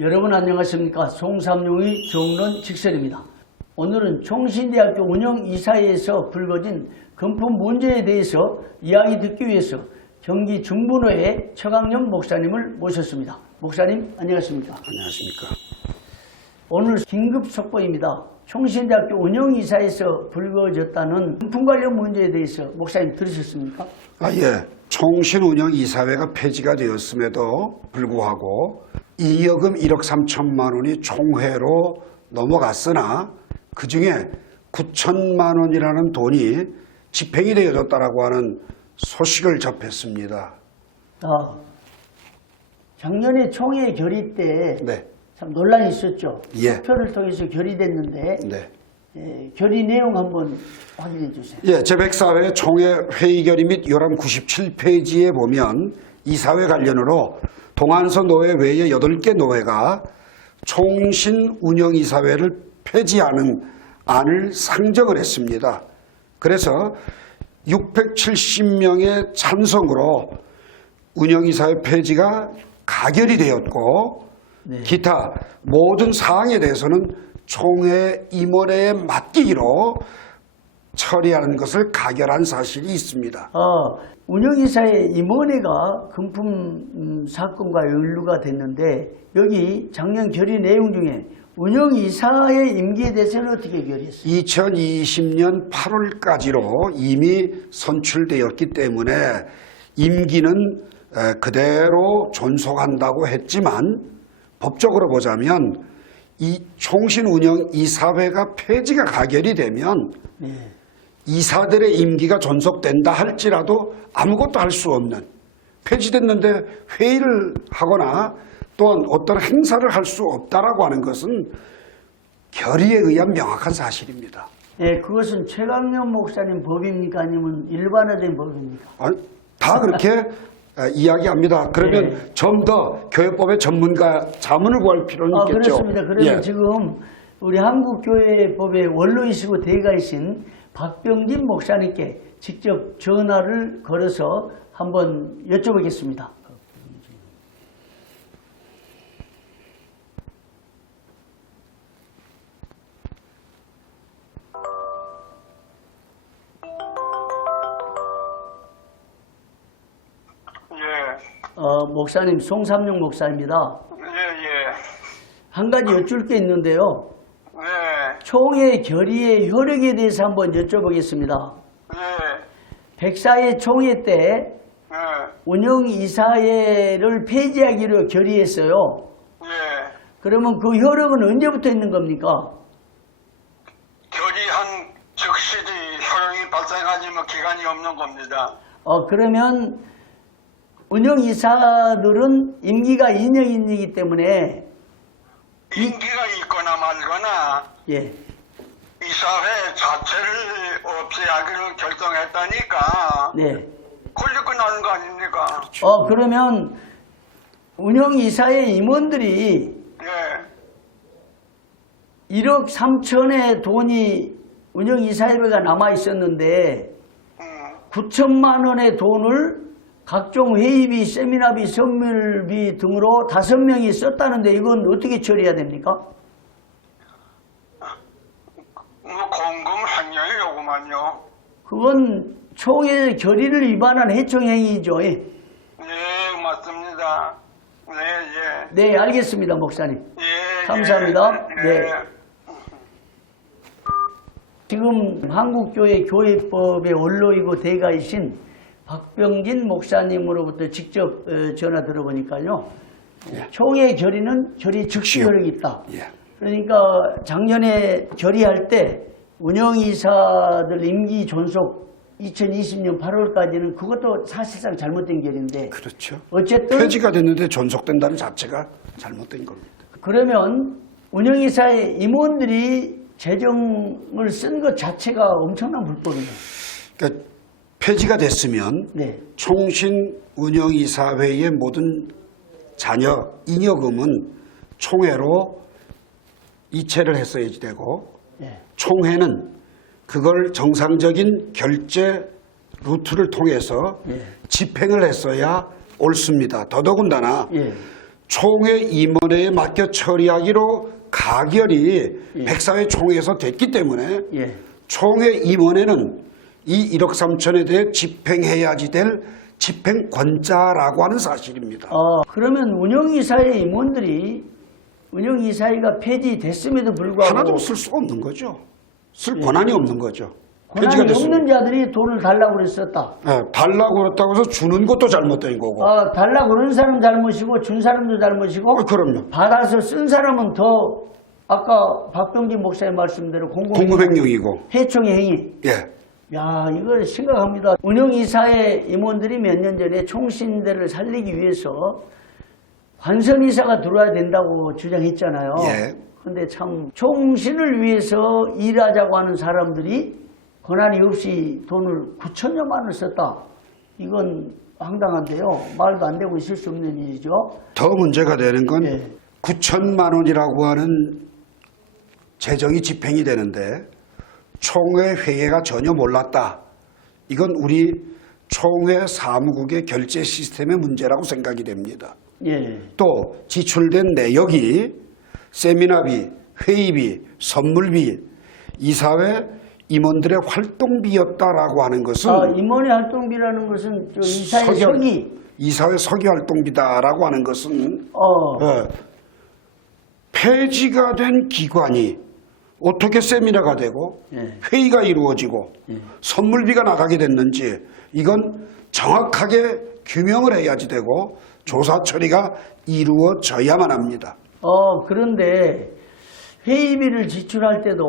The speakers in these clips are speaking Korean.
여러분 안녕하십니까. 송삼룡의 정론 직설입니다. 오늘은 총신대학교 운영이사회에서 불거진 금품 문제에 대해서 이야기 듣기 위해서 경기 중부노회 최강령 목사님을 모셨습니다. 목사님 안녕하십니까. 안녕하십니까. 오늘 긴급 속보입니다. 총신대학교 운영이사회에서 불거졌다는 금품 관련 문제에 대해서 목사님 들으셨습니까? 예. 총신운영이사회가 폐지가 되었음에도 불구하고 잉여금 1억 3천만 원이 총회로 넘어갔으나 그중에 9천만 원이라는 돈이 집행이 되어졌다라고 하는 소식을 접했습니다. 작년에 총회 결의 때 네. 참 논란이 있었죠. 예. 투표를 통해서 결의됐는데 네. 결의 내용 한번 확인해 주세요. 예, 제104회 총회 회의결의 및 요람 97페이지에 보면 이사회 관련으로 동안서 노회 외에 8개 노회가 총신운영이사회를 폐지하는 안을 상정을 했습니다. 그래서 670명의 찬성으로 운영이사회 폐지가 가결이 되었고 네. 기타 모든 사항에 대해서는 총회 임원회에 맡기기로 처리하는 것을 가결한 사실이 있습니다. 운영이사회 임원회가 금품 사건과 연루가 됐는데 여기 작년 결의 내용 중에 운영이사의 임기에 대해서는 어떻게 결의했어요? 2020년 8월까지로 이미 선출되었기 때문에 임기는 그대로 존속한다고 했지만 법적으로 보자면 이 총신운영이사회가 폐지가 가결이 되면 네. 이사들의 임기가 존속된다 할지라도 아무것도 할 수 없는, 폐지됐는데 회의를 하거나 또한 어떤 행사를 할 수 없다라고 하는 것은 결의에 의한 명확한 사실입니다. 네, 그것은 최강령 목사님 법입니까? 아니면 일반화된 법입니까? 다 그렇게 이야기합니다. 그러면 네. 좀 더 교회법의 전문가 자문을 구할 필요는 있겠죠. 그렇습니다. 그러면 지금 우리 한국교회법의 원로이시고 대가이신 박병진 목사님께 직접 전화를 걸어서 한번 여쭤보겠습니다. 목사님 송삼룡 목사입니다. 예. 한 가지 여쭐 게 있는데요. 네. 총회 결의의 효력에 대해서 한번 여쭤보겠습니다. 예. 104회 총회 때 예. 운영이사회를 폐지하기로 결의했어요. 예. 그러면 그 효력은 언제부터 있는 겁니까? 결의한 즉시 효력이 발생하지 기간이 없는 겁니다. 그러면 운영이사들은 임기가 2년이기 때문에 임기가 있거나 말거나 예. 이사회 자체를 없애하기로 결정했다니까 네. 권리 끝나는 거 아닙니까? 그러면 운영이사회 임원들이 예. 1억 3천의 돈이 운영이사회비가 남아 있었는데 9천만 원의 돈을 각종 회의비, 세미나비, 선물비 등으로 5명이 썼다는데 이건 어떻게 처리해야 됩니까? 공금 횡령이로구만요. 그건 총회 결의를 위반한 해청행위죠. 예, 맞습니다. 네, 네, 알겠습니다, 목사님. 예. 감사합니다. 예. 네. 지금 한국교회 교회법의 원로이고 대가이신 박병진 목사님으로부터 직접 전화 들어보니까요. 총회 결의는 결의 즉시 효력이 있다. 그러니까 작년에 결의할 때 운영이사들 임기 존속 2020년 8월까지는 그것도 사실상 잘못된 결의인데. 그렇죠. 어쨌든 폐지가 됐는데 존속된다는 자체가 잘못된 겁니다. 그러면 운영이사의 임원들이 재정을 쓴 것 자체가 엄청난 불법이네요. 그러니까 폐지가 됐으면 네. 총신운영이사회의 모든 자녀 잉여금은 총회로 이체를 했어야지 되고 네. 총회는 그걸 정상적인 결제 루트를 통해서 네. 집행을 했어야 옳습니다. 더더군다나 예. 총회 임원회에 맡겨 처리하기로 가결이 백사회 총회에서 됐기 때문에 예. 총회 임원회는 이 1억 3천에 대해 집행해야지 될 집행권자라고 하는 사실입니다. 그러면 운영이사회 임원들이 운영이사회가 폐지됐음에도 불구하고 하나도 쓸 수가 없는 거죠. 쓸 권한이 없는 거죠. 권한이 폐지가 됐으면. 없는 자들이 돈을 달라고 그랬었다. 네, 달라고 그랬다고 해서 주는 것도 잘못된 거고. 달라고 그런 사람 잘못이고 준 사람도 잘못이고 그럼요. 받아서 쓴 사람은 더 아까 박병진 목사님 말씀대로 공급횡령이고. 해충의 행위. 예. 야, 이거 심각합니다. 운영이사회 임원들이 몇 년 전에 총신대를 살리기 위해서 관선이사가 들어와야 된다고 주장했잖아요. 예. 근데 참 총신을 위해서 일하자고 하는 사람들이 권한이 없이 돈을 9천여만 원을 썼다. 이건 황당한데요. 말도 안 되고 있을 수 없는 일이죠. 더 문제가 되는 건 예. 9천만 원이라고 하는 재정이 집행이 되는데 총회 회계가 전혀 몰랐다. 이건 우리 총회 사무국의 결제 시스템의 문제라고 생각이 됩니다. 예. 또 지출된 내역이 세미나비, 회의비, 선물비, 이사회 임원들의 활동비였다라고 하는 것은 임원의 활동비라는 것은 저 이사회 서기. 이사회 서기 활동비다라고 하는 것은 폐지가 된 기관이 어떻게 세미나가 되고 예. 회의가 이루어지고 선물비가 나가게 됐는지 이건 정확하게 규명을 해야지 되고 조사 처리가 이루어져야만 합니다. 그런데 회의비를 지출할 때도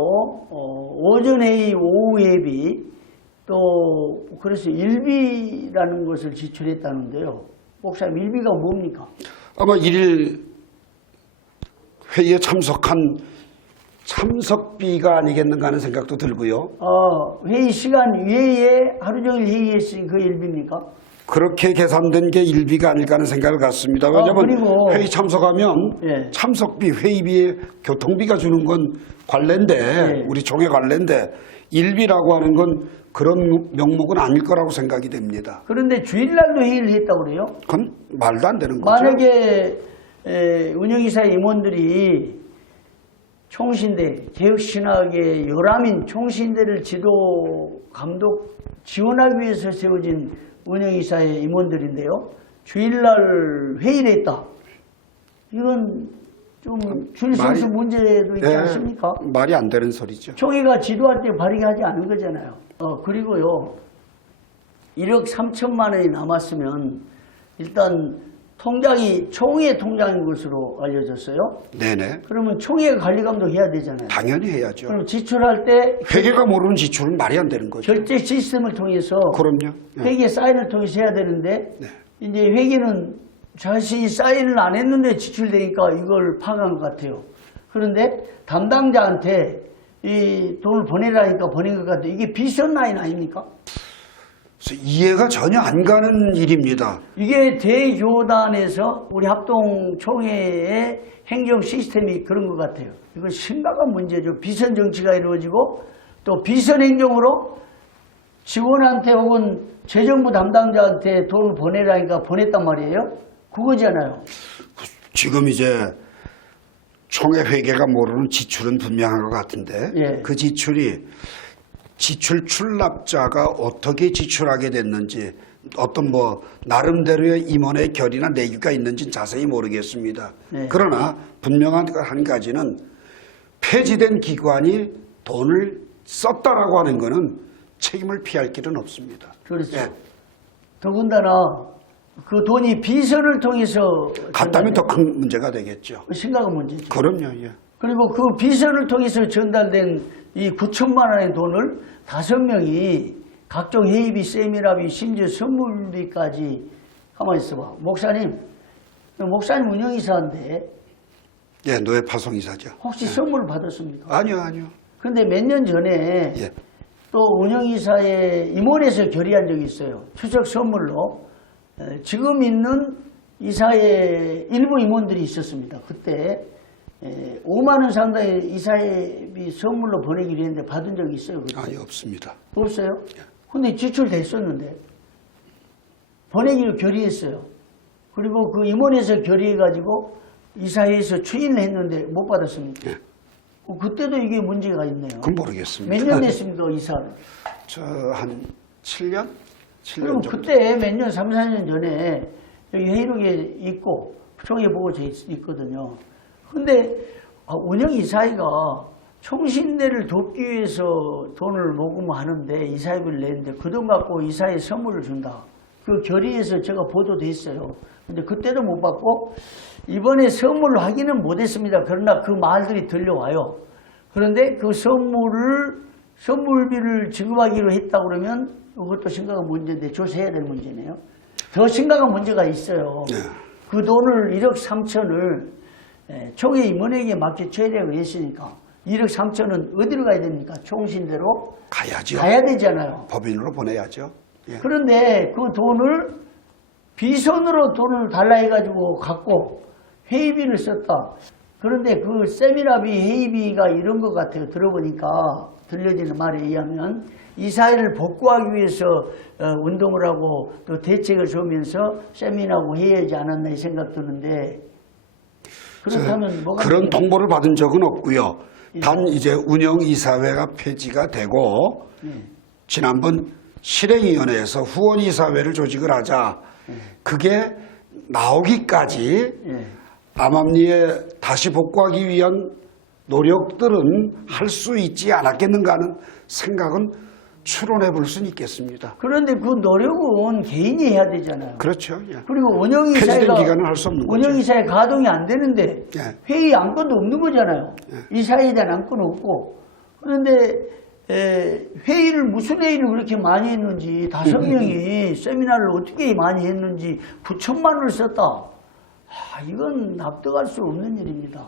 오전 회의, 오후 회의비 또 그래서 일비라는 것을 지출했다는데요. 목사님 일비가 뭡니까? 아마 일일 회의에 참석한 참석비가 아니겠는가 하는 생각도 들고요. 회의 시간 외에 하루 종일 회의했으니 그 일비입니까? 그렇게 계산된 게 일비가 아닐까 하는 생각을 갖습니다. 왜냐하면 그리고 회의 참석하면 예. 참석비, 회의비에 교통비가 주는 건 관례인데 예. 우리 종의 관례인데 일비라고 하는 건 그런 명목은 아닐 거라고 생각이 됩니다. 그런데 주일날도 회의를 했다고 그래요? 그건 말도 안 되는 거죠. 만약에 운영이사 임원들이 총신대, 개혁신학의 요람인 총신대를 지도, 감독, 지원하기 위해서 세워진 운영이사의 임원들인데요. 주일날 회의를 했다. 이건 좀 줄선수 문제도 있지 않습니까? 말이 안 되는 소리죠. 총회가 지도할 때 발의하지 않은 거잖아요. 그리고요. 1억 3천만 원이 남았으면 일단 통장이 총회 통장인 것으로 알려졌어요. 네네. 그러면 총회가 관리감독 해야 되잖아요. 당연히 해야죠. 그럼 지출할 때 회계가 모르는 지출은 말이 안 되는 거죠. 결제 시스템을 통해서 그럼요. 회계 사인을 통해서 해야 되는데 네. 이제 회계는 자신이 사인을 안 했는데 지출되니까 이걸 파악한 것 같아요. 그런데 담당자한테 이 돈을 보내라니까 보낸 것 같아요. 이게 비선 라인 아닙니까? 그래서 이해가 전혀 안 가는 일입니다. 이게 대교단에서 우리 합동총회의 행정 시스템이 그런 것 같아요. 이거 심각한 문제죠. 비선 정치가 이루어지고 또 비선 행정으로 직원한테 혹은 재정부 담당자한테 돈을 보내라니까 보냈단 말이에요. 그거잖아요. 지금 이제 총회 회계가 모르는 지출은 분명한 것 같은데 예. 그 지출이 지출 출납자가 어떻게 지출하게 됐는지 어떤 뭐 나름대로의 임원의 결의나 내규가 있는지는 자세히 모르겠습니다. 네. 그러나 분명한 한 가지는 폐지된 기관이 돈을 썼다라고 하는 것은 책임을 피할 길은 없습니다. 그렇죠. 예. 더군다나 그 돈이 비선을 통해서 갔다면 더 큰 문제가 되겠죠. 심각한 문제죠. 그럼요. 예. 그리고 그 비선을 통해서 전달된 이 9천만 원의 돈을 5명이 각종 회의비, 세미나비, 심지어 선물비까지 가만히 있어봐. 목사님 운영이사인데 예, 노예 파송이사죠. 혹시 선물을 받았습니까? 아니요. 그런데 몇 년 전에 예. 또 운영이사의 임원에서 결의한 적이 있어요. 추석 선물로 지금 있는 이사의 일부 임원들이 있었습니다. 그때 5만 원 상당의 이사회비 선물로 보내기로 했는데 받은 적이 있어요? 그때? 아니, 없습니다. 없어요? 근데 지출됐었는데 보내기로 결의했어요. 그리고 그 임원에서 결의해가지고 이사회에서 추인을 했는데 못 받았습니까? 예. 그때도 이게 문제가 있네요. 그건 모르겠습니다. 몇 년 했습니까, 이사를? 한 7년? 7년 그럼 정도. 그때 몇 년, 3, 4년 전에 여기 회의록에 있고 총회 보고서에 있거든요. 근데 운영이사회가 총신대를 돕기 위해서 돈을 모금하는데 이사회비를 내는데 그 돈 갖고 이사회에 선물을 준다. 그 결의에서 제가 보도돼 있어요. 근데 그때도 못 받고 이번에 선물을 하기는 못했습니다. 그러나 그 말들이 들려와요. 그런데 그 선물비를 지급하기로 했다 그러면 그것도 심각한 문제인데 조사해야 될 문제네요. 더 심각한 문제가 있어요. 네. 그 돈을 1억 3천을 총회 임원에게 맡겨줘야 되고 했으니까 1억 3천은 어디로 가야 됩니까? 총신대로 가야죠. 가야 되잖아요. 법인으로 보내야죠. 예. 그런데 그 돈을 비선으로 돈을 달라 해가지고 갖고 회의비를 썼다. 그런데 그 세미나비 회의비가 이런 것 같아요. 들어보니까 들려지는 말에 의하면 이사회를 복구하기 위해서 운동을 하고 또 대책을 세우면서 세미나하고 해야지 않았나 이 생각 드는데 그렇다면 뭐가 그런 되겠습니까? 통보를 받은 적은 없고요. 예. 단 이제 운영이사회가 폐지가 되고 지난번 실행위원회에서 후원이사회를 조직을 하자. 그게 나오기까지 예. 암암리에 다시 복구하기 위한 노력들은 할 수 있지 않았겠는가 하는 생각은 추론해 볼 수는 있겠습니다. 그런데 그 노력은 개인이 해야 되잖아요. 그렇죠. 예. 그리고 폐지된 기간은 할 수 없는 거죠. 운영이사회 가동이 안 되는데 예. 회의 안건도 없는 거잖아요. 이사회에 대한 안건은 없고. 그런데 회의를 무슨 회의를 그렇게 많이 했는지 5명이 세미나를 어떻게 많이 했는지 9천만 원을 썼다. 이건 납득할 수 없는 일입니다.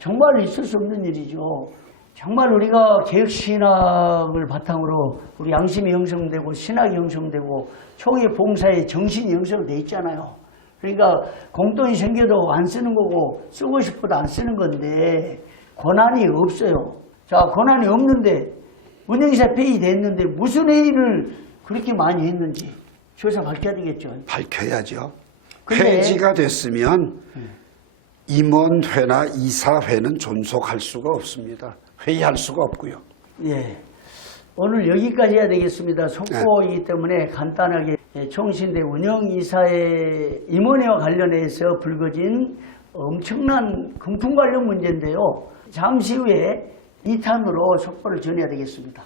정말 있을 수 없는 일이죠. 정말 우리가 개혁신학을 바탕으로 우리 양심이 형성되고 신학이 형성되고 총회 봉사의 정신이 형성돼 있잖아요. 그러니까 공돈이 생겨도 안 쓰는 거고 쓰고 싶어도 안 쓰는 건데 권한이 없어요. 자, 권한이 없는데 운영이사 폐의됐는데 무슨 회의를 그렇게 많이 했는지 조사 밝혀야 되겠죠. 밝혀야죠. 근데- 폐지가 됐으면 임원회나 이사회는 존속할 수가 없습니다. 회의할 수가 없고요. 예. 오늘 여기까지 해야 되겠습니다. 속보이기 때문에 간단하게 총신대 운영이사회 임원회와 관련해서 불거진 엄청난 금품 관련 문제인데요. 잠시 후에 2탄으로 속보를 전해야 되겠습니다.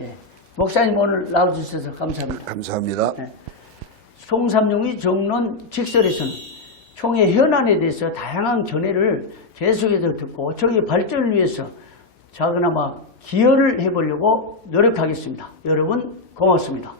예. 목사님 오늘 나와주셔서 감사합니다. 감사합니다. 송삼룡의 정론 직설에서는 총회 현안에 대해서 다양한 견해를 계속해서 듣고 총회 발전을 위해서 작은아마 기여를 해보려고 노력하겠습니다. 여러분 고맙습니다.